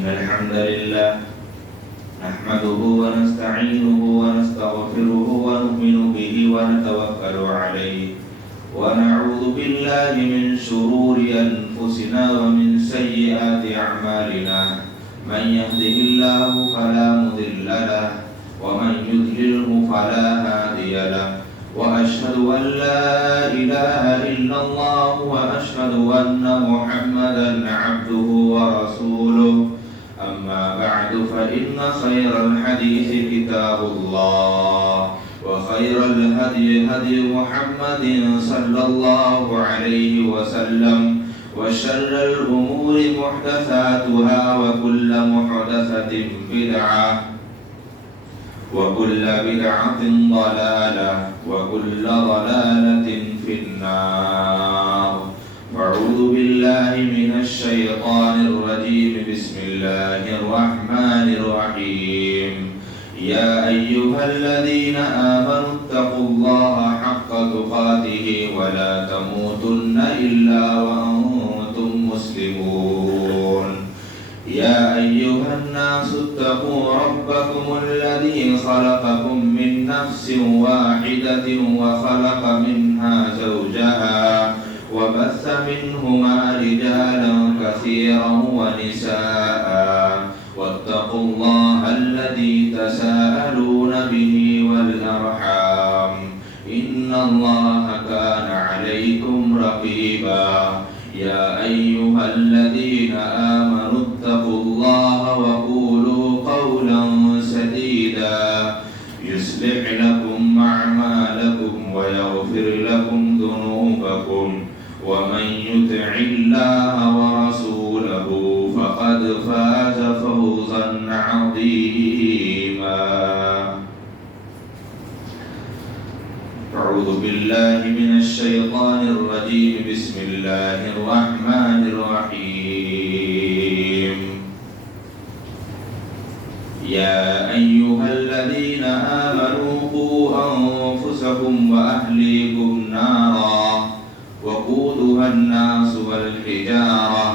إن الحمد لله نحمده ونستعينه ونستغفره ونؤمن به ونتوكل عليه ونعوذ بالله من شرور أنفسنا ومن سيئات أعمالنا من يهده الله فلا مضل له ومن يضلله فلا هادي له وأشهد أن لا إله إلا الله وأشهد أن محمدا عبده ورسوله أما بعد فإن خير الحديث كتاب الله وخير الهدي هدي محمد صلى الله عليه وسلم وشر الأمور محدثاتها وكل محدثة بدعة وكل بدعة ضلالة وكل ضلالة في النار. أعوذ بالله من الشيطان الرجيم. بسم الله الرحمن الرحيم. يا أيها الذين آمنوا اتقوا الله حق تقاته ولا تموتن إلا وأنتم مسلمون. يا أيها الناس اتقوا ربكم الذي خلقكم من نفس واحدة وخلق منها زوجها وبث منهما رجالا كثيرا ونساء واتقوا الله الذي تساءلون به والأرحام إن الله كان عليكم رقيبا. يا أيها الذين آمنوا اتقوا الله وقولوا قولا سديدا يصلح لكم أعمالكم ويغفر لكم ذنوبكم ومن يطع الله ورسوله فقد فاز فوزا عظيما. أعوذ بالله من الشيطان الرجيم. بسم الله الرحمن الرحيم. يا أيها الذين آمنوا قوا أنفسكم وأهليكم نارا وقودها الناس والحجارة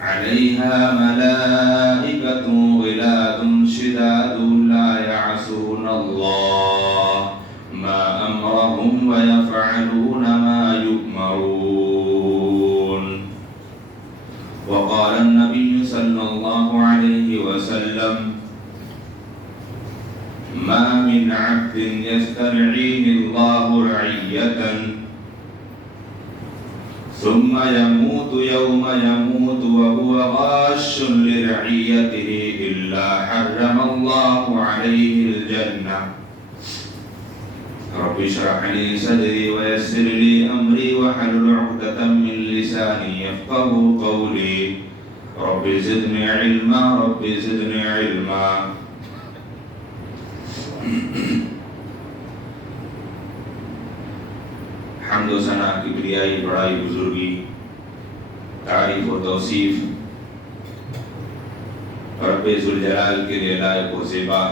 عليها ملائكة غلاظ شداد لا يعصون الله ما أمرهم ويفعلون ما يؤمرون. وقال النبي صلى الله عليه وسلم ما من عبد يسترعيه الله رعية ثم يموت يوم يموت وهو غاش لرعيته إلا حرم الله عليه الجنة. رب اشرح لي صدري ويسر لي أمري واحلل عقدة من لساني يفقهوا قولي. رب زدني علما رب زدني علما. حمد و ثنا کبریائی بڑائی بزرگی تعریف و توصیف رب ذوالجلال کے لیے لائق و زیبا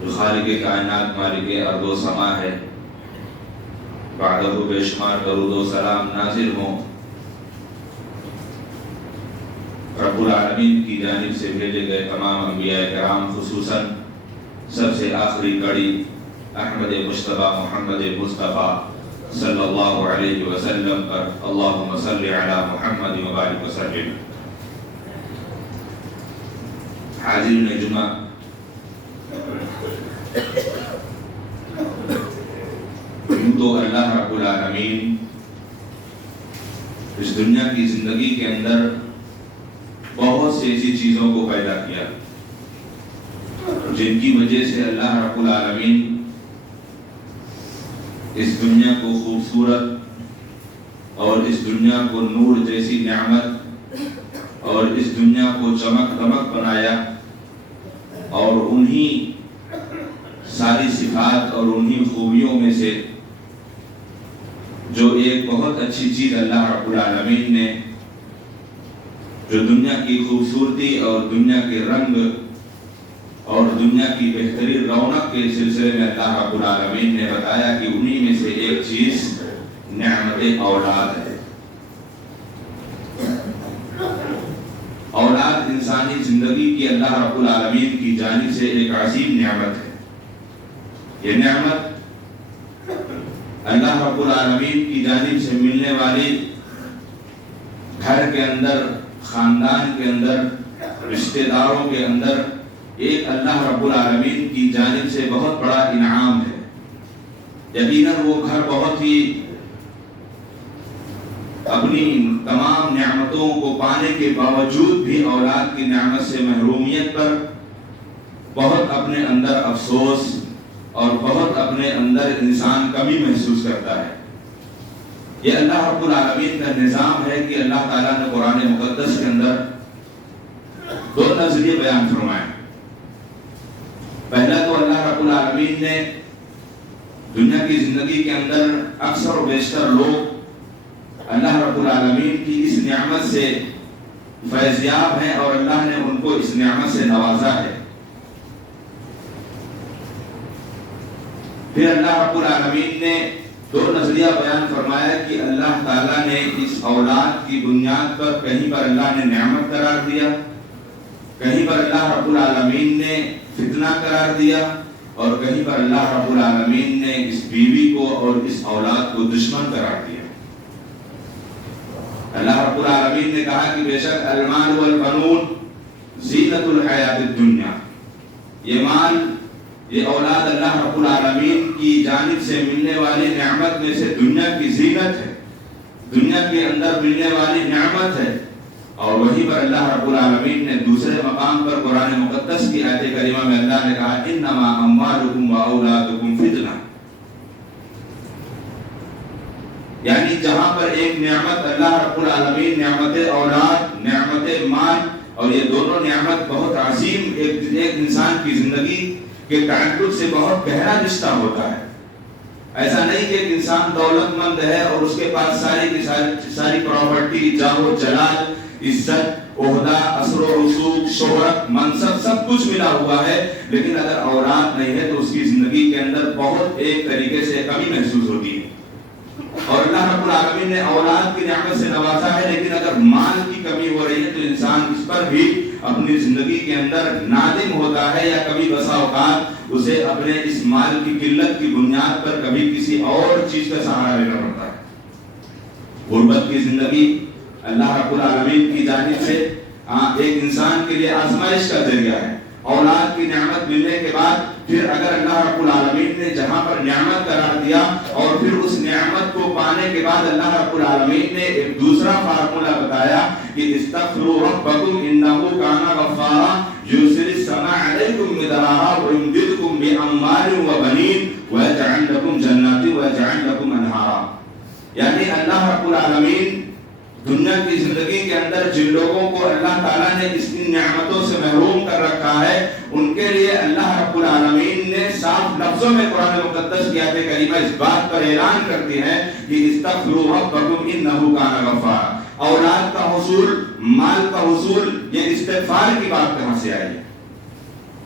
جو خالق کائنات مالک ارض و سما ہے. بعدہ بے شمار درود و سلام نازل ہوں رب العالمین کی جانب سے بھیجے گئے تمام انبیاء کرام خصوصاً سب سے آخری کڑی احمد مصطفیٰ محمد مصطفیٰ صلی اللہ علیہ وسلم پر. اللہم صلی علی محمد وبارک وسلم. حاضرین جمعہ، یوں تو اللہ رب العالمین اس دنیا کی زندگی کے اندر بہت سی ایسی چیزوں کو پیدا کیا جن کی وجہ سے اللہ رب العالمین اس دنیا کو خوبصورت اور اس دنیا کو نور جیسی نعمت اور اس دنیا کو چمک دمک بنایا اور انہی ساری صفات اور انہی خوبیوں میں سے جو ایک بہت اچھی چیز اللہ رب العالمین نے جو دنیا کی خوبصورتی اور دنیا کے رنگ اور دنیا کی بہترین رونق کے سلسلے میں اللہ رب العالمین نے بتایا کہ انہی میں سے ایک چیز نعمت اولاد ہے. اولاد اولاد انسانی زندگی کی اللہ رب العالمین کی جانب سے ایک عظیم نعمت ہے. یہ نعمت اللہ رب العالمین کی جانب سے ملنے والی گھر کے اندر، خاندان کے اندر، رشتہ داروں کے اندر ایک اللہ رب العالمین کی جانب سے بہت بڑا انعام ہے. یقیناً وہ گھر بہت ہی اپنی تمام نعمتوں کو پانے کے باوجود بھی اولاد کی نعمت سے محرومیت پر بہت اپنے اندر افسوس اور بہت اپنے اندر انسان کمی محسوس کرتا ہے. یہ اللہ رب العالمین کا نظام ہے کہ اللہ تعالیٰ نے قرآن مقدس کے اندر دو نظریے بیان فرمائے. پہلا تو اللہ رب العالمین نے دنیا کی زندگی کے اندر اکثر و بیشتر لوگ اللہ رب العالمین کی اس نعمت سے فیضیاب ہیں اور اللہ نے ان کو اس نعمت سے نوازا ہے. پھر اللہ رب العالمین نے دو نظریہ بیان فرمایا کہ اللہ تعالیٰ نے اس اولاد کی بنیاد پر کہیں پر اللہ نے نعمت قرار دیا، کہیں پر اللہ رب العالمین نے فتنہ قرار دیا، اور کہیں پر اللہ رب العالمین نے اس بیوی کو اور اس اولاد کو دشمن قرار دیا. اللہ رب العالمین نے کہا کہ بے شک المال والبنون زینت الحیات الدنیا، یہ مال، یہ اولاد اللہ رب العالمین کی جانب سے ملنے والی نعمت میں سے دنیا کی زینت ہے، دنیا کے اندر ملنے والی نعمت ہے. اور وہیں پر اللہ رب العالمین نے دوسرے مقام پر قرآن مقدس کی آیت کریمہ میں اللہ نے کہا انما اموالکم واولادکم فتنہ، یعنی جہاں پر ایک نعمت اللہ رب العالمین، نعمت اولاد، نعمت مال، اور یہ دونوں نعمت بہت عظیم ایک انسان کی زندگی کے تعلق سے بہت گہرا رشتہ ہوتا ہے. ایسا نہیں کہ ایک انسان دولت مند ہے اور اس کے پاس ساری کی ساری پراپرٹی، جاہ و جلال، عزت، عہدہ، اثر و رسوخ، شہرت، منصب سب کچھ ملا ہوا ہے، لیکن اگر اولاد نہیں ہے تو اس کی زندگی کے اندر بہت ایک طریقے سے کمی محسوس ہوتی ہے. اور اللہ رب العالمین نے اولاد کی نعمت سے نوازا ہے، لیکن اگر مال کی کمی ہو رہی ہے تو انسان اس پر بھی اپنی زندگی کے اندر نادم ہوتا ہے، یا کبھی بسا اوقات اسے اپنے اس مال کی قلت کی بنیاد پر کبھی کسی اور چیز کا سہارا لینا پڑتا ہے. غربت کی زندگی اللہ رب العالمین کی جانب سے ایک انسان کے لیے آزمائش کا ذریعہ ہے. اولاد کی نعمت ملنے کے بعد پھر اگر اللہ رب العالمین نے جہاں پر نعمت قرار دیا اور پھر اس نعمت کو پانے کے بعد اللہ رب العالمین نے ایک دوسرا فارمولا بتایا کہ استغفروا ربکم انہ کان غفارا یرسل السماء علیکم مدرارا ویمددکم باموال وبنین ویجعل لکم جنات ویجعل لکم انہارا. یعنی اللہ رب العالمین دنیا کی زندگی کے اندر جن لوگوں کو اللہ تعالیٰ نے اس نعمتوں سے محروم کر رکھا ہے، ان کے لیے اللہ رب العالمین نے صاف لفظوں میں قرآن مقدس کی آیت کریمہ اس بات پر اعلان کرتی ہے کہ استغفروا ربکم انہ کان غفارا. اولاد کا حصول، مال کا حصول، یہ استغفار کی بات کہاں سے آئی؟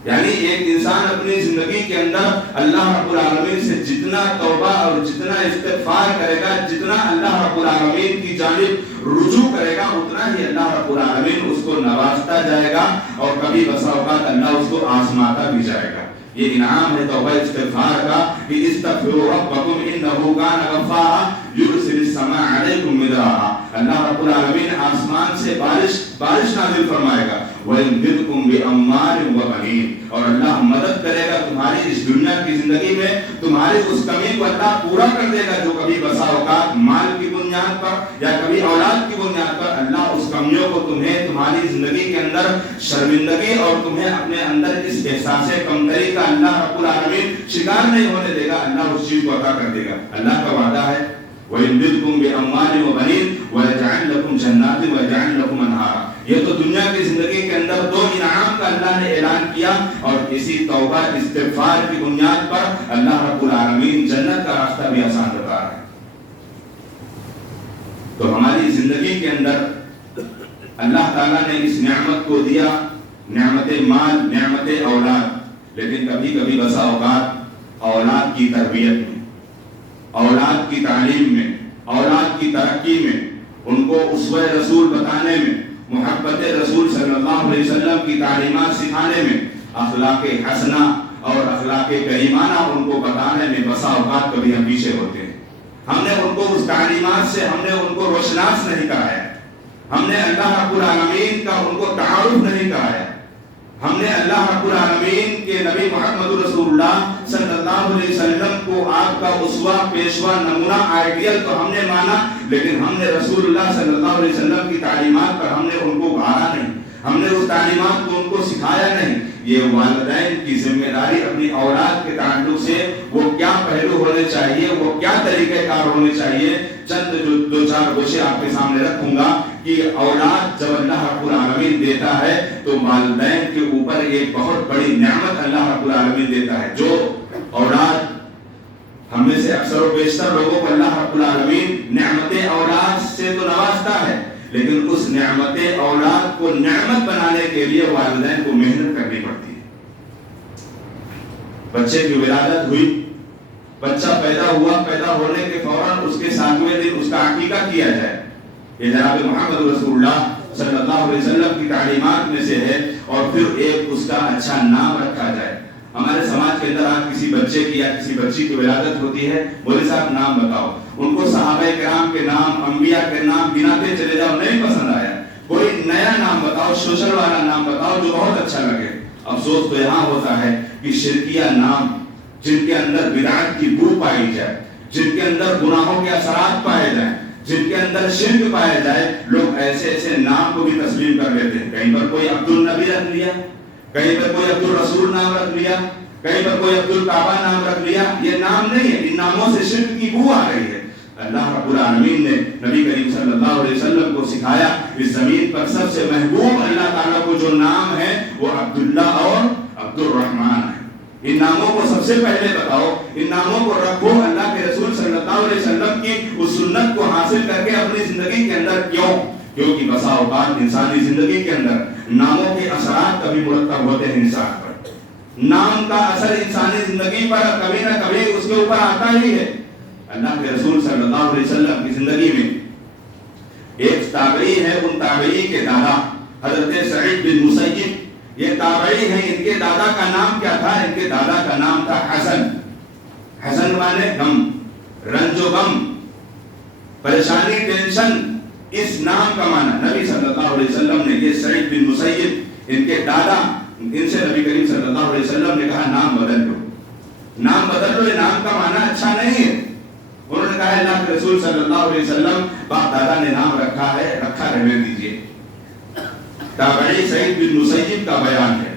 یعنی ایک انسان اپنی زندگی کے اندر اللہ رب العالمین سے جتنا توبہ اور جتنا استغفار کرے گا، جتنا اللہ رب العالمین کی جانب رجوع کرے گا، اتنا ہی اللہ رب العالمین اس کو نوازتا جائے گا، اور کبھی بسا اوقات اللہ اس کو آزماتا بھی جائے گا. یہ انعام ہے توبہ استغفار کا کہ استغفروا ربکم انہ کان غفارا یرسل السماء علیکم مدرارا. اللہ رب العالمین آسمان سے بارش نازل فرمائے گا، وَيُمْدِدْكُمْ بِأَمْوَالٍ وَبَنِينَ، اور اللہ مدد کرے گا تمہاری اس دنیا کی زندگی میں، تمہاری اس کمی کو اللہ پورا کر دے گا جو کبھی بسا اوقات مال کی بنیاد پر یا کبھی اولاد کی بنیاد پر اللہ اس کمیوں کو تمہیں تمہاری زندگی کے اندر شرمندگی اور تمہیں اپنے اندر اس احساس کمتری کا اللہ رب العالمین شکار نہیں ہونے دے گا، اللہ اس چیز کو عطا کر دے گا. اللہ کا وعدہ ہے وَيُمْدِدْكُمْ بِأَمْوَالٍ وَبَنِينَ وَيَجْعَلْ لَكُمْ جَنَّاتٍ وَيَجْعَلْ لَكُمْ أَنْهَارًا. یہ تو دنیا کی زندگی کے اندر دو انعام کا اللہ نے اعلان کیا، اور اسی توبہ استغفار کی بنیاد پر اللہ رب العالمین جنت کا راستہ بھی آسان بتا رہا ہے. تو ہماری زندگی کے اندر اللہ تعالیٰ نے اس نعمت کو دیا، نعمت مال، نعمت اولاد، لیکن کبھی کبھی بسا اوقات اولاد کی تربیت میں، اولاد کی تعلیم میں، اولاد کی ترقی میں، ان کو اسوہ رسول بتانے میں، محبت رسول صلی اللہ علیہ وسلم کی تعلیمات سکھانے میں، اخلاق حسنہ اور اخلاق کریمانہ ان کو بتانے میں بسا اوقات کبھی ہم پیچھے ہوتے ہیں۔ ہم نے ان کو اس تعلیمات سے ہم نے ان کو روشناس نہیں کرایا، ہم نے اللہ رب العالمین کا ان کو تعارف نہیں کرایا، ہم نے اللہ رب العالمین کے نبی محمد رسول اللہ صلی اللہ علیہ وسلم کو آپ کا اسوہ، پیشوا، نمونہ، آئیڈیل تو ہم نے مانا، لیکن ہم نے رسول اللہ صلی اللہ علیہ وسلم کی تعلیمات پر ہم نے ان کو گھارا نہیں، ہم نے اس تعلیمات کو ان کو سکھایا نہیں۔ یہ والدین کی ذمہ داری اپنی اولاد کے تعلق سے وہ کیا پہلو ہونے چاہیے، وہ کیا طریقہ کار ہونے چاہیے، چند دو چار گوشے آپ کے سامنے رکھوں گا کہ اولاد جب اللہ رب العالمین دیتا ہے تو والدین کے اوپر ایک بہت بڑی نعمت اللہ رب العالمین دیتا ہے۔ جو اولاد ہم میں سے اکثر و بیشتر لوگوں کو اللہ رب العالمین نعمت اولاد سے تو نوازتا ہے، لیکن اس نعمت اولاد کو نعمت بنانے کے لیے والدین کو محنت کرنی پڑتی ہے۔ بچے کی ولادت ہوئی، بچہ پیدا ہوا، پیدا ہونے کے فوراً اس کے 7ویں دن اس کا عقیقہ کیا جائے۔ یہ جناب محمد رسول اللہ صلی اللہ علیہ وسلم کی تعلیمات میں سے ہے، اور پھر ایک اس کا اچھا نام رکھا جائے۔ ہمارے سماج کے اندر آج کسی بچے کی یا کسی بچی کی ولادت ہوتی ہے، بولے صاحب نام بتاؤ، ان کو صحابہ کرام کے نام، انبیاء کے نام گناتے چلے جاؤ، نہیں پسند آیا، کوئی نیا نام بتاؤ، سوشل والا نام بتاؤ جو بہت اچھا لگے۔ افسوس تو یہاں ہوتا ہے کہ شرکیہ نام جن کے اندر بدعت کی بو پائی جائے، جن کے اندر گناہوں کے اثرات پائے جائیں، جن کے اندر شرک پایا جائے، لوگ ایسے ایسے نام کو بھی تسلیم کر لیتے ہیں۔ کہیں پر کوئی عبد النبی رکھ لیا، کہیں پر کوئی عبد الرسول نام رکھ لیا، کہیں پر کوئی عبد الکعبہ نام رکھ لیا۔ یہ نام نہیں ہے، ان ناموں سے شرک کی بو آ رہی ہے۔ اللہ رب العالمین نے نبی کریم صلی اللہ علیہ وسلم کو سکھایا، اس زمین پر سب سے محبوب اللہ تعالیٰ کو جو نام ہے وہ عبداللہ اور عبد الرحمن ہے۔ ان ناموں کو سب سے پہلے بتاؤ، ان ناموں کو رکھو اللہ کے رسول صلی اللہ علیہ وسلم کی اس سنت کو حاصل کر کے اپنی زندگی کے اندر۔ کیونکہ بسا اوقات انسانی زندگی کے اندر ناموں کے اثرات کبھی مرتب ہوتے ہیں انسان پر، نام کا اثر انسانی زندگی پر کبھی نہ کبھی اس کے اوپر آتا ہی ہے۔ اللہ کے رسول صلی اللہ علیہ وسلم کی زندگی میں ایک تابعی ہے، ان تابعی کے دادا حضرت سعید بن مسیب، یہ تابعی ہیں، ان کے دادا کا نام کیا تھا؟ ان کے دادا کا نام تھا حسن۔ حسن مانے غم، رنج و غم، پریشانی، ٹینشن، اس نام کا معنی نبی صلی اللہ علیہ وسلم نے، یہ سعید بن مسیب ان کے دادا، ان سے نبی کریم صلی اللہ علیہ وسلم نے کہا نام بدل لو، نام بدل لو، یہ نام کا معنی اچھا نہیں ہے۔ انہوں نے کہا اللہ کے رسول صلی اللہ علیہ وسلم باپ دادا نے نام رکھا ہے، رکھا رہنے دیجئے۔ تابعی سعید بن مسیب کا بیان ہے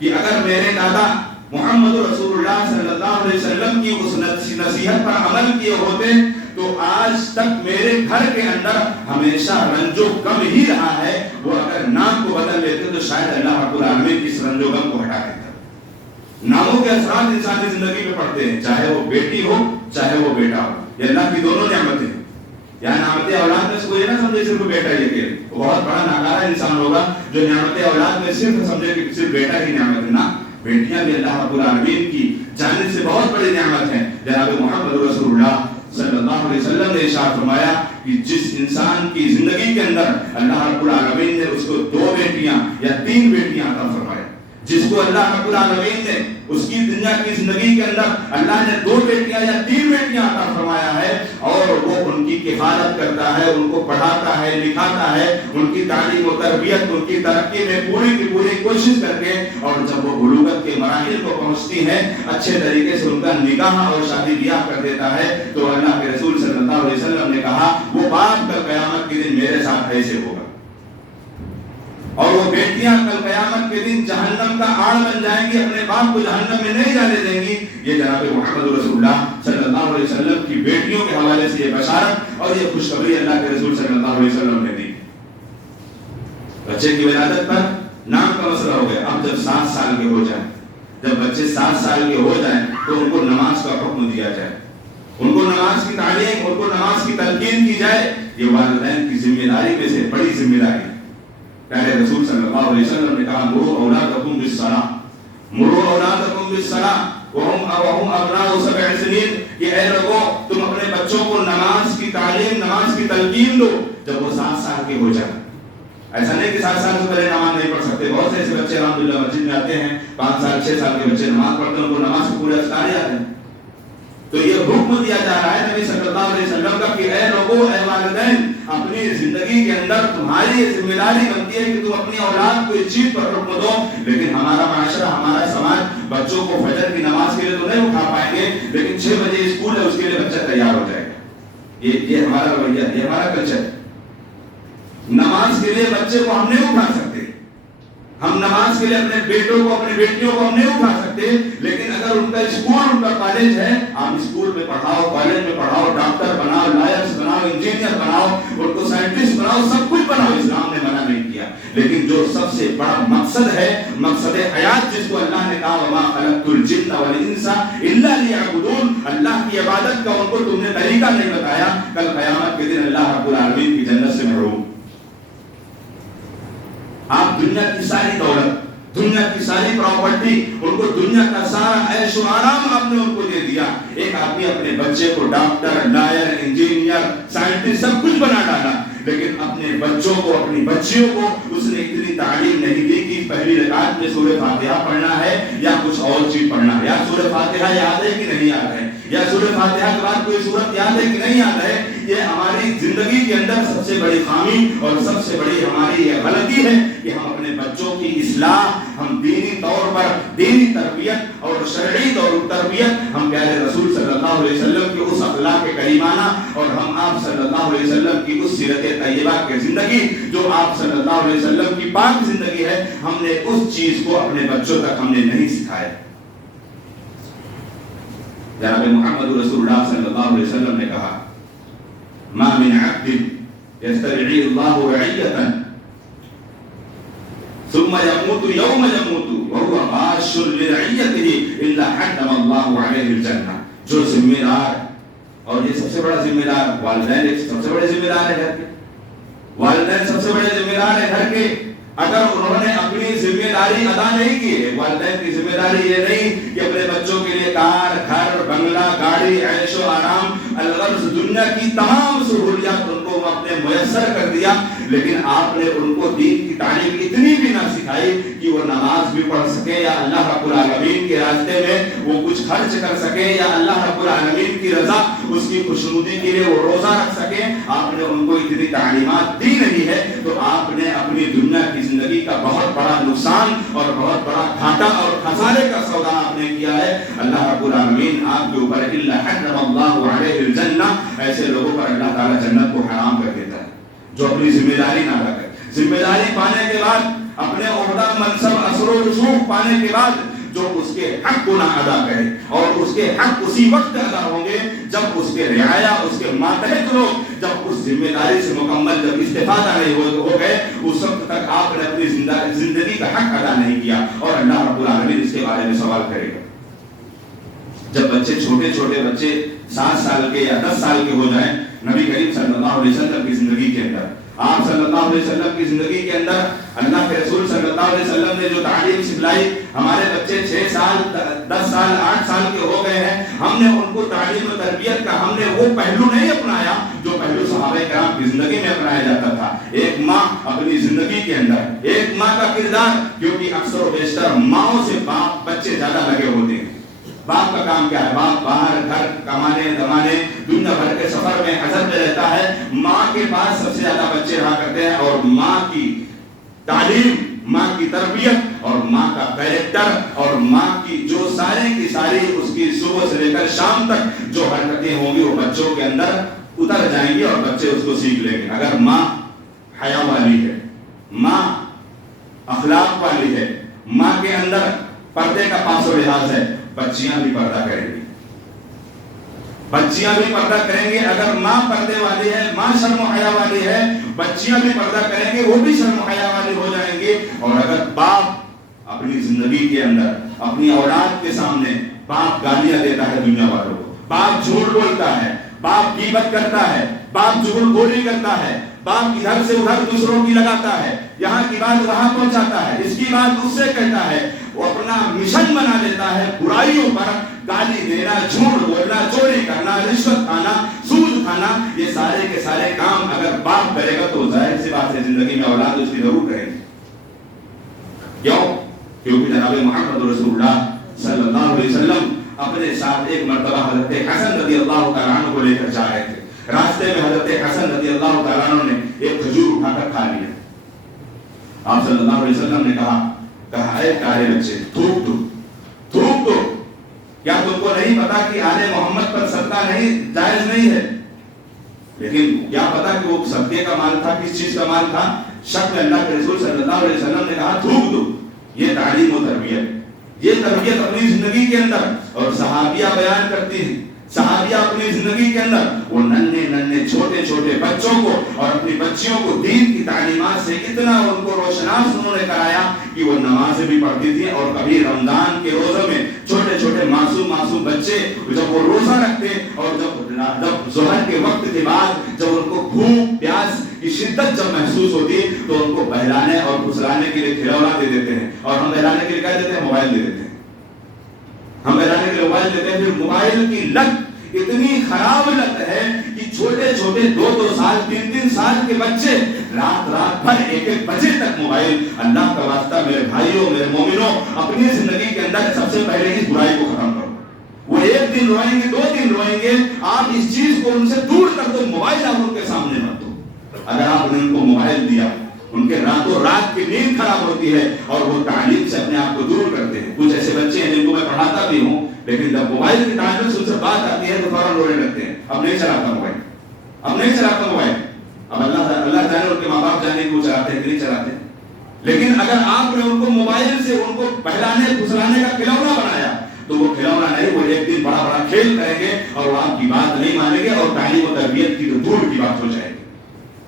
کہ اگر میرے دادا محمد رسول اللہ صلی اللہ علیہ وسلم کی اس نصیحت پر عمل کیے ہوتے تو آج تک میرے گھر کے اندر ہمیشہ رنج و غم ہی رہا ہے۔ وہ اگر نام کو بدل لیتے تو شاید اللہ رب العالمین اس رنج و غم کو ہٹا دیتا۔ ناموں کے اثرات انسانی زندگی میں پڑتے ہیں، چاہے وہ بیٹی ہو چاہے وہ بیٹا ہو، یہ اللہ کی دونوں نعمتیں ہیں۔ یا نعمت اولاد میں سے کوئی نہ سمجھے صرف بیٹا ہی ہے، وہ بہت بڑا ناکارہ انسان ہوگا جو نعمت اولاد میں صرف سمجھے کہ صرف بیٹا ہی نعمت ہے۔ نہ، بیٹیاں بھی اللہ رب العالمین کی جانب سے بہت بڑی نعمت ہیں۔ جناب محمد رسول اللہ صلی اللہ علیہ وسلم نے ارشاد فرمایا کہ جس انسان کی زندگی کے اندر اللہ رب العالمین نے اس کو 2 بیٹیاں یا 3 بیٹیاں عطا فرمایا، جس کو اللہ رب العالمین نے اس کی دنیا کی زندگی کے اندر اللہ نے 2 بیٹیاں یا 3 بیٹیاں عطا فرمایا ہے، اور وہ ان کی کفالت کرتا ہے، ان کو پڑھاتا ہے، لکھاتا ہے، ان کی تعلیم و تربیت، ان کی ترقی میں پوری کی پوری کوشش کر کے، اور جب وہ بلوغت کے مراحل کو پہنچتی ہیں اچھے طریقے سے ان کا نکاح اور شادی بیاہ کر دیتا ہے، تو اللہ کے رسول صلی اللہ علیہ وسلم نے کہا وہ باپ کل قیامت کے دن میرے ساتھ ایسے ہوگا، اور وہ بیٹیاں کل قیامت کے دن جہنم کا آڑ بن جائیں گی، اپنے باپ کو جہنم میں نہیں جانے دیں گی۔ یہ جناب محمد رسول اللہ صلی اللہ علیہ وسلم کی بیٹیوں کے حوالے سے یہ بشارت اور یہ خوشخبری اللہ کے رسول صلی اللہ علیہ وسلم نے دی۔ بچے کی ولادت پر نام کا مسئلہ ہو گیا۔ اب جب 7 سال کے ہو جائیں، جب بچے 7 سال کے ہو جائیں تو ان کو نماز کا حکم دیا جائے، ان کو نماز کی تعلیم، ان کو نماز کی تلقین کی جائے۔ یہ والدین کی ذمہ داری میں سے بڑی ذمہ داری ہے۔ پہلے رسول صلی اللہ علیہ وسلم نے کہا مروا اولادکم بالصلاۃ، مروا اولادکم بالصلاۃ وهم ابناء 7 سنین، کہ اے لوگوں تم اپنے بچوں کو نماز کی تعلیم، نماز کی تلقین دو جب وہ 7 سال کے ہو جائیں۔ ایسا نہیں کہ 7 سال سے پہلے نماز نہیں پڑھ سکتے. بہت سے ایسے بچے الحمدللہ مسجد میں آتے ہیں, 5 سال 6 سال کے بچے نماز پڑھتے ہیں, ان کو نماز کے پورے اذکار یاد ہیں. تو یہ حکم دیا جا رہا ہے نبی صلی اللہ علیہ وسلم کا کہ اے لوگوں, اے والدین, اپنی زندگی کے اندر تمہاری ذمہ داری بنتی ہے کہ تم اپنی اولاد کو اس چیز پر حکم دو. لیکن ہمارا معاشرہ, ہمارا سماج بچوں کو فجر کی نماز کے لیے تو نہیں اٹھا پائیں گے, لیکن 6 بجے اسکول ہے, اس کے لیے بچہ تیار ہو جائے گا. یہ ہمارا رویہ, یہ ہمارا کلچر. نماز کے لیے بچے کو ہم نہیں اٹھا سکتے, ہم نماز کے لیے اپنے بیٹوں کو, اپنی بیٹیوں کو ہم نہیں اٹھا سکتے. لیکن اگر ان کا اسکول, ان کا کالج ہے, آپ اسکول میں پڑھاؤ, کالج میں پڑھاؤ, ڈاکٹر بناؤ, لائرس بناؤ, انجینئر بناؤ, ان کو سائنٹسٹ بناؤ, سب کچھ بناؤ, اسلام نے منع نہیں کیا. لیکن جو سب سے بڑا مقصد ہے, مقصد حیات, جس کو اللہ نے کہا وما خلقت الجن والانس الا لیعبدون, اللہ کی عبادت کا ان کو تم نے طریقہ نہیں بتایا, کل قیامت کے دن اللہ رب العالمین کی جنت سے محروم. آپ دنیا کی ساری دولت, دنیا کی ساری پراپرٹی, ان کو دنیا کا سارا عیش و آرام آپ نے ان کو دے دیا. ایک آدمی اپنے بچے کو ڈاکٹر, لائر, انجینئر, سائنٹسٹ سب کچھ بنا ڈالا, لیکن اپنے بچوں کو, اپنی بچیوں کو اس نے اتنی تعلیم نہیں دی کہ پہلی رکعت میں سورہ فاتحہ پڑھنا ہے یا کچھ اور چیز پڑھنا ہے, یا سورہ فاتحہ یاد ہے کہ نہیں یاد ہے, یا سورہ فاتحہ کے بعد کوئی سورت یاد ہے کہ نہیں یاد ہے. یہ ہماری زندگی کے اندر سب سے بڑی خامی اور سب سے بڑی ہماری یہ غلطی ہے کہ ہم اپنے بچوں کی اصلاح, ہم دینی طور پر دینی تربیت اور شرعی تربیت, ہم پیارے رسول صلی اللہ علیہ وسلم کے اس اخلاق کریمانہ اور ہم آپ صلی اللہ علیہ وسلم کی اس سیرت طیبہ کی زندگی, جو آپ صلی اللہ علیہ وسلم کی پاک زندگی ہے, ہم نے اس چیز کو اپنے بچوں تک ہم نے نہیں سکھایا. جناب محمد رسول اللہ صلی اللہ علیہ وسلم نے کہا ما من عبد يسترعي الله رعية ثم يموت يوم يموت وهو غاش لرعيته الا حرم الله عليه الجنة. جو ذمہ دار, اور یہ سب سے بڑا ذمہ دار والدین, سب سے بڑے ذمہ دار ہے گھر کے, والدین سب سے بڑے ذمہ دار ہے گھر کے. اگر انہوں نے اپنی ذمہ داری ادا نہیں کی, والدین کی ذمہ داری یہ نہیں کہ اپنے بچوں کے لیے کار, گھر, بنگلہ, گاڑی, عیش و آرام, الغرض دنیا کی تمام سہولیات ان کو اپنے میسر کر دیا, لیکن آپ نے ان کو دین کی تعلیم اتنی بھی نہ سکھائی کہ وہ نماز بھی پڑھ سکے, یا اللہ رب العالمین کے راستے میں وہ کچھ خرچ کر سکے, یا اللہ رب العالمین کی رضا, اس کی خوشنودی کے لیے وہ روزہ رکھ سکے. آپ نے ان کو اتنی تعلیمات دی نہیں ہے, تو آپ نے اپنی دنیا کی زندگی کا بہت بڑا نقصان اور بہت بڑا گھاٹا اور خسارے کا سودا آپ نے کیا ہے. اللہ رب العالمین آپ کے اوپر الا حرم اللہ علیہ الجنہ, ایسے لوگوں پر اللہ تعالیٰ جنت کو حرام کر دیتا ہے جو اپنی ذمہ داری نہ ادا کرے. ذمہ داری پانے کے بعد, اپنے عہدہ, منصب, اثر و رسوخ پانے کے بعد جو اس کے حق کو نہ ادا کرے, اور اس کے حق اسی وقت ادا ہوں گے جب اس کے رعایا, اس کے ماتحت لوگ جب اس ذمہ داری سے مکمل جب استفادہ نہیں ہو گئے, اس وقت تک آپ نے اپنی زندگی کا حق ادا نہیں کیا, اور اللہ رب العالمین اس کے بارے میں سوال کرے گا. جب بچے, چھوٹے چھوٹے بچے 7 سال کے یا 10 سال کے ہو جائیں, نبی کریم صلی اللہ علیہ وسلم کی زندگی کے اندر, آپ صلی اللہ علیہ وسلم کی زندگی کے اندر اللہ کے رسول صلی اللہ علیہ وسلم نے جو تعلیم سکھلائی, ہمارے بچے 6 سال, 10 سال, 8 سال کے ہو گئے ہیں, ہم نے ان کو تعلیم و تربیت کا ہم نے وہ پہلو نہیں اپنایا جو پہلو صحابہ کرام کی زندگی میں اپنایا جاتا تھا. ایک ماں اپنی زندگی کے اندر, ایک ماں کا کردار, کیونکہ اکثر و بیشتر ماؤں سے باپ بچے زیادہ لگے ہوتے ہیں. باپ کا کام کیا ہے؟ باپ باہر گھر کمانے دمانے دنیا بھر کے سفر میں حضر میں رہتا ہے. ماں کے پاس سب سے زیادہ بچے رہا کرتے ہیں, اور ماں کی تعلیم, ماں کی تربیت اور ماں کا کیریکٹر اور ماں کی جو ساری کی ساری اس کی صبح سے لے کر شام تک جو حرکتیں ہوں گی وہ بچوں کے اندر اتر جائیں گی اور بچے اس کو سیکھ لیں گے. اگر ماں حیا والی ہے, ماں اخلاق والی ہے, ماں کے اندر پردے کا پاس و لحاظ ہے, بچیاں بھی پردہ کریں گی, بچیاں بھی پردہ کریں گے. اگر ماں پردے والی ہے, ماں شرم و حیا والی ہے, بچیاں بھی پردہ کریں گے, وہ بھی شرم و حیا والی ہو جائیں گے. اور اگر باپ اپنی زندگی کے اندر اپنی اولاد کے سامنے باپ گالیاں دیتا ہے دنیا والوں کو, باپ جھوٹ بولتا ہے, باپ غیبت کرتا ہے, باپ جھوٹ گولی کرتا ہے, باپ ادھر سے ادھر دوسروں کی لگاتا ہے, یہاں کی بات وہاں پہنچاتا ہے, اس کی بات اس سے کہتا ہے, وہ اپنا مشن بنا لیتا ہے برائیوں پر, گالی دینا، جھوٹ بولنا، چوری کرنا، رشوت کھانا، سود کھانا، یہ سارے کے سارے کام اگر باپ کرے گا تو ظاہر سی بات ہے زندگی میں اولاد اس کی ضرور کرے گی. کیوں؟ کیونکہ جناب محمد رسول اللہ صلی اللہ علیہ وسلم اپنے ساتھ ایک مرتبہ حضرت حسن رضی اللہ تعالیٰ عنہ کو لے کر جا رہے تھے. راستے میں حضرت حسن رضی اللہ تعالیٰ عنہ نے ایک کھجور اٹھا کر کھا لیا. آپ صلی اللہ علیہ وسلم نے کہا اے پیارے بچے تھوک دو. کیا تم کو نہیں پتا کہ آل محمد پر صدقہ نہیں جائز نہیں ہے؟ لیکن کیا پتا کہ وہ صدقے کا مال تھا، کس چیز کا مال تھا؟ شک میں اللہ کے رسول صلی اللہ علیہ وسلم نے کہا تھوک دو. یہ تعلیم و تربیت، یہ تربیت اپنی زندگی کے اندر. اور صحابیہ بیان کرتی ہیں، صحابیہ اپنی زندگی کے اندر وہ ننھے چھوٹے چھوٹے بچوں کو اور اپنی بچیوں کو دین کی تعلیمات سے اتنا ان کو روشناس انہوں نے کرایا کہ وہ نمازیں بھی پڑھتی تھی. اور کبھی رمضان کے روزوں میں چھوٹے چھوٹے معصوم بچے جب وہ روزہ رکھتے اور جب ظہر کے وقت کے بعد جب ان کو بھوک پیاس کی شدت جب محسوس ہوتی تو ان کو بہلانے اور پھسلانے کے لیے کھلونا دے دیتے ہیں. اور ہم بہلانے کے لیے کیا دیتے ہیں؟ موبائل دے دیتے ہیں. ہم بہلانے کے لیے موبائل دیتے ہیں. پھر موبائل کی لت اتنی خراب لت ہے کہ چھوٹے چھوٹے 2 سال 3 سال کے بچے رات بھر 1 بجے تک موبائل. اللہ کا واسطہ میرے بھائیوں میرے مومنوں، اپنی زندگی کے اندر سب سے پہلے اس برائی کو ختم کرو. وہ 1 دن روئیں گے، 2 دن روئیں گے، آپ اس چیز کو ان سے دور کر دو. موبائل آپ ان کے سامنے مت دو. اگر آپ نے ان کو موبائل دیا ان کے راتوں رات کی نیند خراب ہوتی ہے اور وہ تعلیم سے اپنے آپ کو دور کرتے ہیں. کچھ ایسے بچے ہیں جن کو میں پڑھاتا بھی ہوں، لیکن جب موبائل کی تعلیم سے ان سے بات آتی ہے تو فوراً رونے لگتے ہیں. اب نہیں چلاتا موبائل. اب اللہ جانے ان کے ماں باپ جانے کہ وہ چلاتے ہیں کہ نہیں چلاتے. لیکن اگر آپ نے ان کو موبائل سے ان کو بہلانے پھسلانے کا کھلونا بنایا تو وہ کھلونا نہیں، وہ ایک دن بڑا کھیل کریں گے اور وہ آپ کی بات نہیں مانیں گے اور تعلیم و تربیت کی تو دور کی بات ہو جائے گی.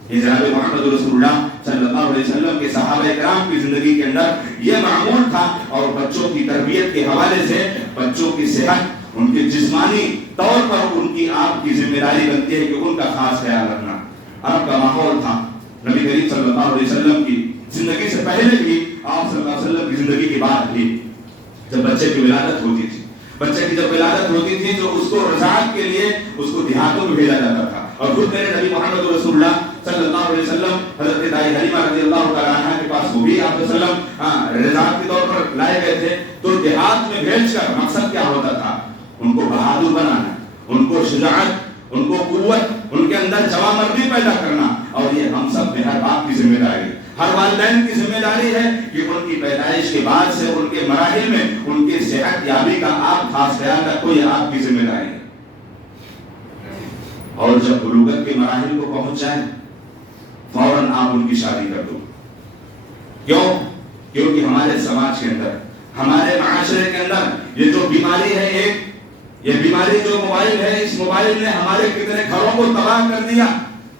یہ جناب محمد رسول اللہ صلی اللہ علیہ وسلم کے صحابہ کرام کی زندگی کے اندر یہ معمول تھا. اور بچوں کی تربیت کے حوالے سے بچوں کی صحت، ان کے جسمانی طور پر ان کی آپ کی ذمہ داری بنتی ہے کہ ان کا خاص خیال رکھنا. عرب کا ماحول تھا. نبی کریم صلی اللہ علیہ وسلم کی زندگی سے پہلے بھی، آپ صلی اللہ علیہ وسلم کی زندگی کے بعد بھی، جب بچے کی ولادت ہوتی تھی، بچے کی جب ولادت ہوتی تھی تو اس کو رضاعت کے لیے اس کو دیہاتوں میں بھیجا جاتا تھا. اور خود میرے نبی محمد رسول اللہ صلی اللہ علیہ وسلم حضرت دائی حلیمہ رضی اللہ تعالیٰ عنہ کے پاس وہ بھی آپ وسلم رضاعت کے طور پر لائے گئے تھے. تو دیہات میں بھیج کر مقصد کیا ہوتا تھا؟ ان کو بہادر بنانا، ان کو شجاعت، ان کو قوت، ان کے اندر جوامردی پیدا کرنا. اور یہ ہم سب میں ہر باپ کی ذمہ داری، ہر والدین کی ذمہ داری ہے کہ ان کی پیدائش کے بعد سے ان کے مراحل میں ان کی صحت یابی کا آپ خاص خیال رکھو. یہ آپ کی ذمہ داری ہے. اور جب بلوغت کے مراحل کو پہنچ جائیں فوراً آپ ان کی شادی کر دو. کیوں؟ کیونکہ ہمارے سماج کے اندر، ہمارے معاشرے کے اندر یہ جو بیماری ہے، یہ بیماری جو موبائل ہے، اس موبائل نے ہمارے کتنے گھروں کو تباہ کر دیا.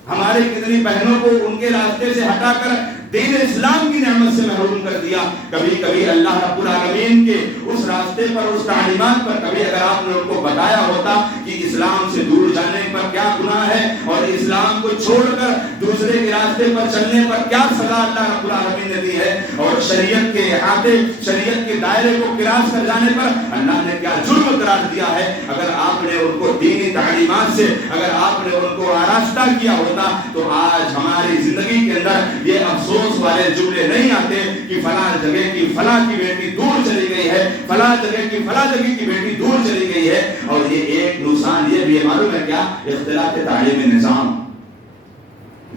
ہمارے کتنی بہنوں کو ان کے راستے سے ہٹا کر دین اسلام کی نعمت سے محروم کر دیا. کبھی اللہ رب العالمین کے اس راستے پر، اس تعلیمات پر کبھی اگر آپ نے ان کو بتایا ہوتا کہ اسلام سے دور جانے پر کیا گناہ ہے اور اسلام کو چھوڑ کر دوسرے کے راستے پر چلنے پر کیا سزا اللہ رب العالمین نے دی ہے، اور شریعت کے احاطے، شریعت کے دائرے کو کراس کر جانے پر اللہ نے کیا جرم قرار دیا ہے، اگر آپ نے ان کو دینی تعلیمات سے اگر آپ نے ان کو آراستہ کیا ہوتا تو آج ہماری زندگی کے اندر یہ افسوس والے جملے نہیں آتے کہ فلاں جگہ کی فلاں کی بیٹی دور چلی گئی ہے، فلاں جگہ کی فلاں جگہ کی بیٹی دور چلی گئی ہے. اور یہ ایک نقصان یہ بھی معلوم ہے کیا؟ اختلاف تعلیمی نظام.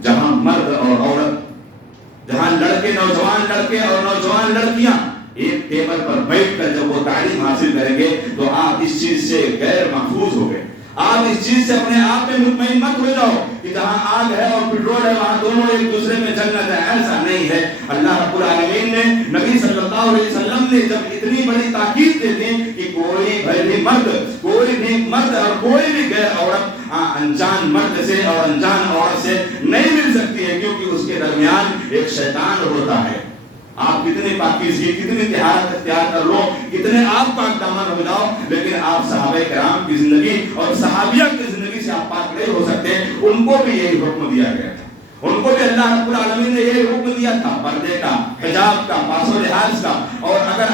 جہاں مرد اور عورت، جہاں لڑکے، نوجوان لڑکے اور نوجوان لڑکیاں ایک ٹیبل پر بیٹھ کر جب وہ تعلیم حاصل کریں گے تو آپ اس چیز سے غیر محفوظ ہو گئے. آپ اس چیز سے اپنے آپ میں مطمئن مت ہو جاؤ کہ جہاں آگ ہے اور پٹرول ہے وہاں دونوں ایک دوسرے میں جل نہ جائے. ایسا نہیں ہے. اللہ رب العالمین نے، نبی صلی اللہ علیہ وسلم نے جب اتنی بڑی تاکید دے دی کہ کوئی بھی مرد اور کوئی بھی غیر عورت انجان مرد سے اور انجان عورت سے نہیں مل سکتی ہے، کیونکہ اس کے درمیان ایک شیطان ہوتا ہے. آپ کتنی پاکیزگی، کتنی طہارت اختیار کر لو، کتنے آپ پاک دامن ہو جاؤ، لیکن آپ صحابہ کرام کی زندگی اور صحابیہ کی زندگی سے آپ پاک نہیں ہو سکتے. ان کو بھی یہی حکم دیا گیا تھا. ان کو بھی اللہ رب العالمین نے یہی حکم دیا تھا، پردے کا، حجاب کا، پاس و لحاظ کا. اور اگر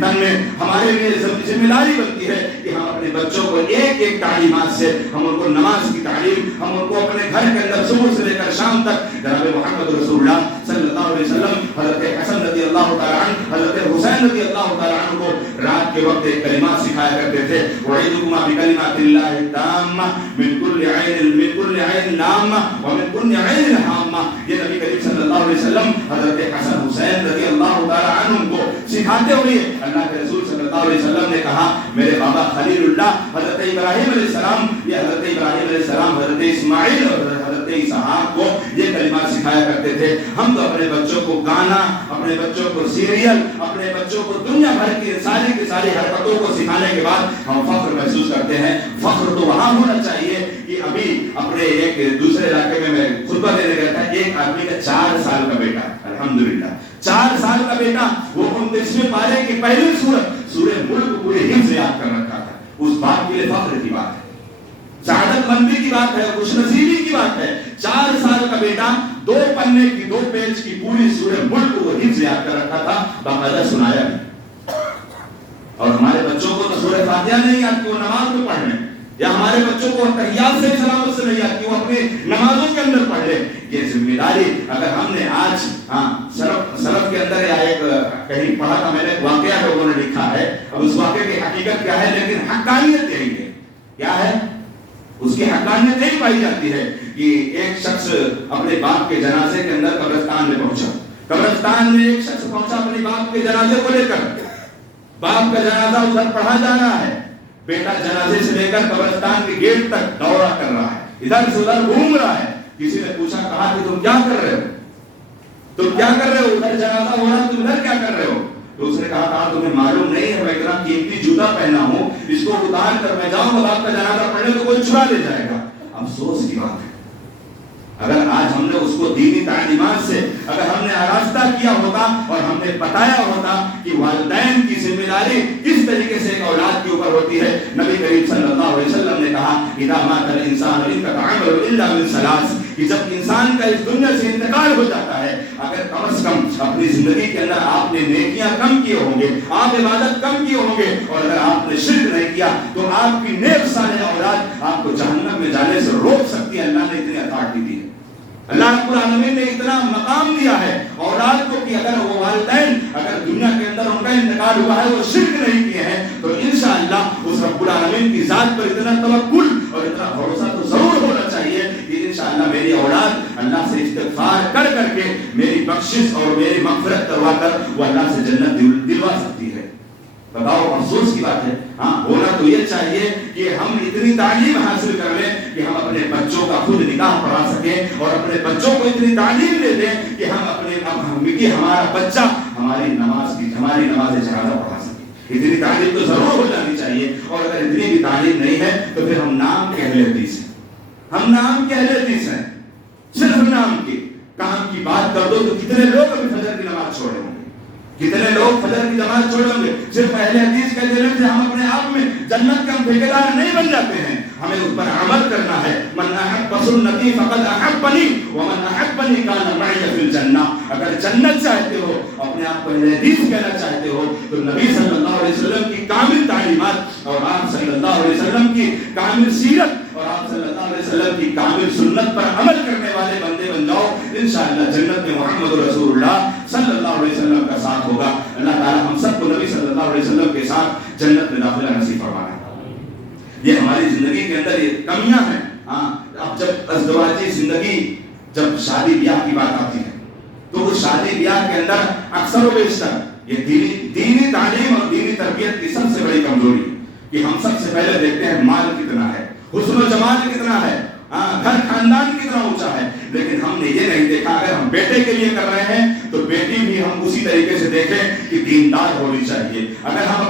فتن میں ہمارے لیے ذمہ داری بنتی ہے کہ ہم اپنے بچوں کو ایک ایک تعلیمات سے ہم ان کو نماز کی تعلیم، ہم ان کو اپنے گھر کے اندر صبح سے لے کر شام تک جناب محمد رسول اللہ صلی اللہ علیہ وسلم، حضرت حسن رضی اللہ تعالیٰ عنہ، حضرت حسین رضی اللہ تعالیٰ عنہ کو رات کے وقت ایک کلمات سکھایا کرتے تھے، وَعِدُكُمَا بِكَلِمَاتِ اللَّهِ التَّامَّةِ مِنْ كُلِّ عَيْنٍ لَامَّةٍ وَمِنْ كُلِّ عَيْنٍ حَامَّةٍ۔ یہ نبی کریم صلی اللہ علیہ وسلم حضرت حسن حسین رضی اللہ تعالیٰ عنہ کو سکھاتے ہوئے اللہ کے رسول صلی اللہ علیہ وسلم نے کہا، میرے بابا خلیل اللہ حضرت ابراہیم علیہ السلام، یہ حضرت ابراہیم علیہ السلام حضرت اسماعیل اور حضرت اسحاق کو یہ کلمات سکھایا کرتے تھے۔ ہم تو اپنے بچوں کو گانا، اپنے بچوں کو سیریل، اپنے بچوں کو دنیا بھر کی ساری کی ساری حرکتوں کو سکھانے کے بعد ہم فخر محسوس کرتے ہیں۔ فخر تو وہاں ہونا چاہیے کہ ابھی اپنے ایک دوسرے علاقے میں خطبہ دینے گیا تھا، ایک آدمی کا 4 سال کا بیٹا، الحمدللہ 4 سال کا بیٹا، وہ 29ویں پارے کی پہلی سورہ ملک پورے حفظ یاد کر رکھا تھا۔ اس باپ کے لیے فخر کی بات ہے، سعادت مندی کی بات ہے، خوش نصیبی کی بات ہے۔ 4 سال کا بیٹا 2 پنے کی 2 پیج کی پوری سورہ ملک کو حفظ یاد کر رکھا تھا، باقاعدہ سنایا بھی۔ اور ہمارے بچوں کو تو سورہ فاتحہ نہیں آتی، وہ نماز میں پڑھ لیں، یا ہمارے بچوں کو تحیات سے سلامت سے نہیں آتی، وہ اپنے نمازوں کے اندر پڑھ لیں۔ یہ ذمہ داری اگر ہم نے آج سلف کے اندر یا ایک کہیں پڑھا تھا میں نے، واقعہ لوگوں نے لکھا ہے، اب اس واقعے کی حقیقت کیا ہے، لیکن حقانیت یہی ہے، کیا ہے اس کی حقانیت یہی پائی جاتی ہے کہ ایک شخص اپنے باپ کے جنازے کے اندر قبرستان میں پہنچا، قبرستان میں ایک شخص پہنچا اپنے باپ کے جنازے کو لے کر، باپ کا جنازہ ادھر پڑھا جا رہا ہے، بیٹا جنازے سے لے کر قبرستان کے گیٹ تک دورہ کر رہا ہے، ادھر سے ادھر گھوم رہا ہے۔ کسی نے پوچھا، کہا کہ تم کیا کر رہے ہو، تم کیا کر رہے ہو، ادھر جنازہ ہو رہا ہے، تم ادھر کیا کر رہے ہو؟ تو اس نے کہا تمہیں معلوم نہیں ہے میں اتنا قیمتی جوتا پہنا ہوں، اس کو اتار کر میں جاؤں گا باپ کا جنازہ پڑھنے تو کوئی چرا لے جائے گا۔ افسوس کی بات ہے، اگر آج ہم نے اس کو دینی تعلیمات سے اگر ہم نے آراستہ کیا ہوتا اور ہم نے بتایا ہوتا کہ والدین کی ذمہ داری کس طریقے سے ایک اولاد کے اوپر ہوتی ہے۔ نبی کریم صلی اللہ علیہ وسلم نے کہا، اذا مات الانسان انقطع عمله الا من ثلاث، کہ جب انسان کا اس دنیا سے انتقال ہو جاتا ہے، اگر کم از کم اپنی زندگی کے اندر آپ نے نیکیاں کم کیے ہوں گے، آپ عبادت کم کیے ہوں گے، اور اگر آپ نے شرک نہیں کیا تو آپ کی نیک صالح اولاد آپ کو جہنم میں جانے سے روک سکتی ہے۔ اللہ نے اتنی اتھارٹی دی ہے، اللہ رب العالمین نے اتنا مقام دیا ہے اولاد کو کہ اگر وہ والدین اگر دنیا کے اندر ان کا انتقال ہوا ہے، وہ شرک نہیں کیے ہیں، تو انشاءاللہ اس رب العالمین کی ذات پر اتنا توکل اور اتنا بھروسہ تو ضرور ہونا چاہیے کہ انشاءاللہ میری اولاد اللہ سے استغفار کر کر کے میری بخشش اور میری مغفرت کروا کر وہ اللہ سے جنت دلوا سکتی ہے۔ بتاؤ، افسوس کی بات ہے۔ ہاں، ہونا تو یہ چاہیے کہ ہم اتنی تعلیم حاصل کر لیں کہ ہم اپنے بچوں کا خود نکاح پڑھا سکیں، اور اپنے بچوں کو اتنی تعلیم دے دیں کہ ہم ہمارا بچہ ہماری نماز جنازہ پڑھا سکے۔ اتنی تعلیم تو ضرور ہو جانی چاہیے، اور اگر اتنی بھی تعلیم نہیں ہے تو پھر ہم نام کے اہل حدیث ہیں، ہم نام کے اہل حدیث ہیں، صرف نام کے۔ کام کی بات کر دو تو کتنے لوگ ابھی فجر کی نماز چھوڑے ہوں گے، کتنے لوگ فجر کی نماز چھوڑے ہوں گے صرف اہل حدیث کے دینے سے ہم اپنے آپ میں جنت کے ہم ٹھیکیدار نہیں بن جاتے ہیں۔ ہمیں اس پر عمل کرنا ہے۔ من احب سنتی فقد احبنی ومن احبنی کان معی فی الجنہ۔ اگر جنت چاہتے ہو، اپنے آپ کو اہل حدیث کہنا چاہتے ہو، تو نبی صلی اللہ علیہ وسلم کی کامل تعلیمات اور آپ صلی اللہ علیہ وسلم کی کامل سیرت اور آپ صلی اللہ علیہ وسلم کی کامل سنت پر عمل کرنے والے بندے بن جاؤ، انشاءاللہ جنت میں محمد رسول اللہ صلی اللہ علیہ وسلم کا ساتھ ہوگا۔ اللہ تعالی ہم سب کو نبی صلی اللہ علیہ وسلم کے ساتھ جنت میں داخلہ نصیب فرمائے۔ یہ ہماری زندگی کے اندر یہ کمیاں ہیں۔ اب جب ازدواجی زندگی، جب شادی بیاہ کی بات آتی ہے تو اس شادی بیاہ کے اندر اکثر و بیشتر یہ دینی تعلیم اور دینی تربیت کی سب سے بڑی کمزوری ہے کہ ہم سب سے پہلے دیکھتے ہیں مال کتنا ہے، حسن و جمال کتنا ہے، گھر خاندان کتنا اونچا ہے، لیکن ہم نے یہ نہیں دیکھا اگر ہم بیٹے کے لیے کر رہے ہیں تو بیٹی بھی ہم اسی طریقے سے دیکھیں کہ دیندار ہونی چاہیے۔ اگر ہم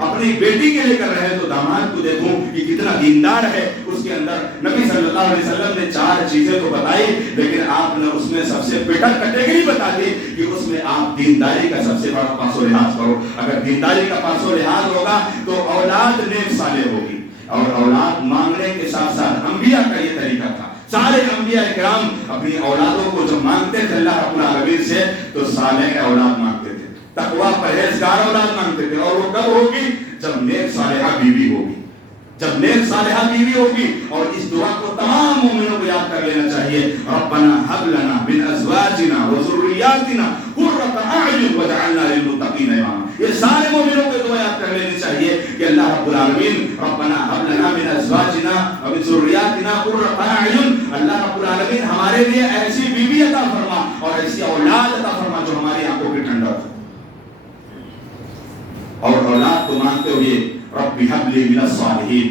اپنی بیٹی کے لیے کر رہے ہیں تو داماد کو دیکھوں کہ کتنا دیندار ہے۔ اس کے اندر نبی صلی اللہ علیہ وسلم نے 4 چیزیں تو بتائی، لیکن آپ نے اس میں سب سے بیٹر کیٹیگری بتا دی کہ اس میں آپ دینداری کا سب سے بڑا پاس و لحاظ کرو۔ اگر دینداری کا پاس و لحاظ ہوگا تو اولاد نیک صالح ہوگی، اور اولاد مانگنے کے ساتھ ساتھ انبیاء کا یہ طریقہ تھا۔ سارے انبیاء کرام اپنی اولادوں کو جب مانگتے تھے اللہ رب العالمین سے تو صالح اولاد مانگتے تھے، تقوی پرہیزگار اولاد مانگتے تھے، اور وہ کب ہوگی؟ جب نیک صالحہ بیوی ہوگی، جب نیک صالحہ بیوی ہوگی۔ اور اس دعا کو تمام مومنوں کو یاد کر لینا چاہیے، ربنا هب لنا من ازواجنا وذرياتنا قرة اعین واجعلنا للمتقین اماما۔ یہ سارے مومنوں کو دعا یاد کر لینی چاہیے کہ اللہ رب العالمین ربنا هب لنا من ازواجنا وذرياتنا قرة اعین، اللہ رب العالمین ہمارے لیے ایسی بیوی عطا فرما اور ایسی اولاد عطا فرما جو ہماری آنکھوں کی ٹھنڈک۔ اور اولاد کو مانگتے ہوئے رب هب لي من الصالحین،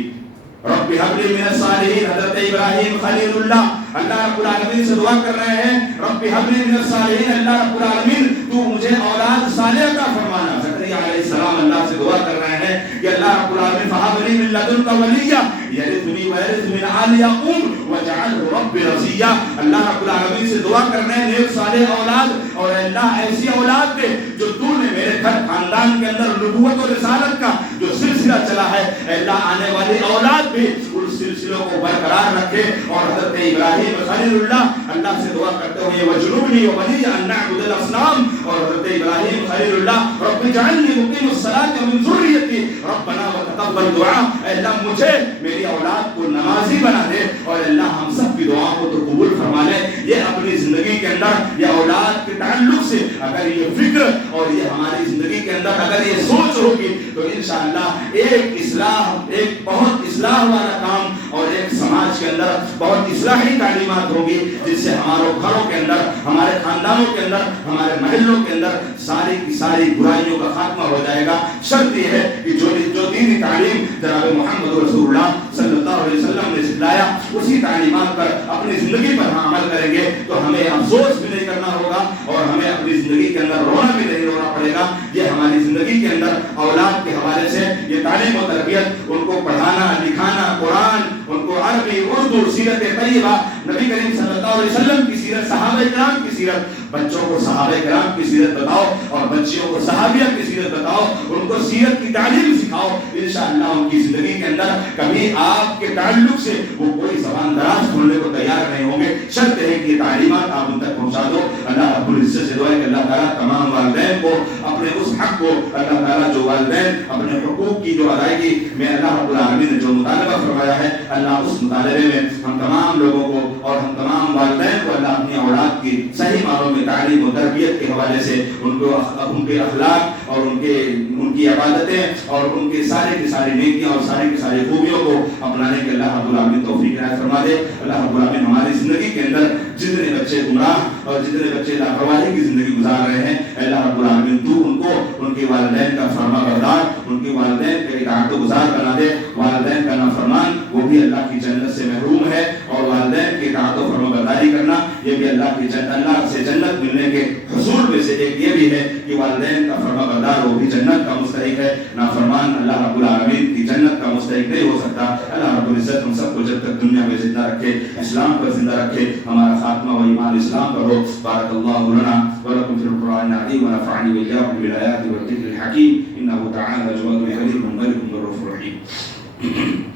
رب هب لي من الصالحین۔ حضرت ابراہیم خلیل اللہ اللہ رب العالمین سے دعا کر رہے ہیں، رب هب لي من الصالحین، اللہ رب العالمین تو مجھے اولاد صالح عطا فرمانا۔ زکریا علیہ السلام اللہ سے دعا کر رہے ہیں کہ اللہ رب العالمین فهب لي من لدنك ولیا یرثنی ویرث من آل یعقوب واجعله رب رضیا۔ اللہ رب العالمین سے دعا کر رہے ہیں نیک صالح اولاد، اور اللہ ایسی اولاد دے جو تو نے میرے گھر خاندان کے اندر نبوت اور رسالت کا جو سلسلہ چلا ہے، اللہ آنے والی اولاد بھی ان سلسلوں کو برقرار رکھے۔ اور حضرت ابراہیم خلیل اللہ اللہ سے دعا کرتے ہوئے وجنوبنی وبنی ان نعبد الاصنام، اور حضرت ابراہیم خلیل اللہ رب اجعلنی مقیم الصلاۃ ومن ذریتی ربنا وتقبل دعا۔ اللہ مجھے میری اولاد کو نمازی بنا دے، اور اللہ ہم سب کی دعاؤں کو تو قبول فرما لے۔ یہ اپنی زندگی کے اندر یہ اولاد کے تعلق سے اگر یہ فکر اور یہ ہماری زندگی کے اندر اگر یہ سوچ ہوگی تو انشاءاللہ ایک اصلاح، ایک بہت اصلاح والا کام اور ایک سماج کے اندر بہت اصلاحی تعلیمات ہوگی، جس سے ہمارے گھروں کے اندر، ہمارے خاندانوں کے اندر، ہمارے محلوں کے اندر ساری کی ساری برائیوں کا خاتمہ ہو جائے گا۔ شرط یہ ہے کہ جو دینی تعلیم جناب محمد رسول اللہ صلی اللہ علیہ وسلم نے سکھلایا اسی تعلیمات پر اپنی زندگی پر ہم عمل کریں گے تو ہمیں افسوس بھی نہیں کرنا ہوگا، اور ہمیں اپنی زندگی کے اندر رونا بھی نہیں رونا پڑے گا۔ یہ ہماری زندگی کے اندر اولاد کے حوالے سے یہ تعلیم و تربیت، ان کو پڑھانا لکھانا، قرآن، ان کو عربی، اردو، سیرت طیبہ، نبی کریم صلی اللہ علیہ وسلم کی سیرت، صحابہ کرام کی سیرت، بچوں کو صحابہ کرام کی سیرت بتاؤ اور بچیوں کو صحابیہ کی سیرت بتاؤ، ان کو سیرت کی تعلیم سکھاؤ۔ انشاءاللہ ان کی زندگی کے اندر کبھی آپ کے تعلق سے وہ کوئی زبان دراز کھولنے کو تیار نہیں ہوں گے۔ شرط ہے کہ یہ تعلیمات آپ ان تک پہنچا دو۔ اللہ رب العزت سے دعا ہے کہ اللہ تعالیٰ تمام والدین کو اپنے اس حق کو، اللہ تعالیٰ جو والدین اپنے حقوق کی جو ادائیگی میں اللہ رب العالمین نے جو مطالبہ فرمایا ہے، اللہ اس مطالبے میں ہم تمام لوگوں کو اور ہم تمام والدین کو اللہ اپنی اولاد کی صحیح معنوں میں تعلیم و تربیت کے حوالے سے ان کے اخلاق اور ان کی عبادتیں اور ان کے سارے کی ساری نیکیاں اور ساری کی ساری خوبیوں کو اپنانے کے اللہ رب العالمین توفیق عنایت فرما دے۔ اللہ رب العالمین ہماری زندگی کے اندر جتنے بچے گمراہ اور جتنے بچے لاپرواہی کی زندگی گزار رہے ہیں، اللہ رب العالمین تو ان کو ان کے والدین کا فرما بردار، ان کے والدین کا اطاعت گزار بنا دے۔ والدین کا نافرمان وہ بھی اللہ کی جنت سے محروم ہے، اور والدین کی اطاعت و فرما برداری کرنا یہ بھی اللہ کی اللہ سے جنت ملنے کے حصول میں سے ایک یہ بھی ہے کہ والدین کا فرما بردار وہ بھی جنت کا مستحق ہے۔ نافرمان اللہ رب العالمین کی جنت کا مستحق نہیں ہو سکتا۔ اللہ رب العزت ہم سب کو جب تک دنیا میں زندہ رکھے، اسلام پر زندہ رکھے، ہمارا خاتمہ و ایمان اسلام پر ہو۔ بارک اللہ لنا ولکم فی القرآن العظیم ونفعنی وإیاکم بالآیات والذکر الحکیم، انہ تعالی جواد کریم ملک رؤوف رحیم۔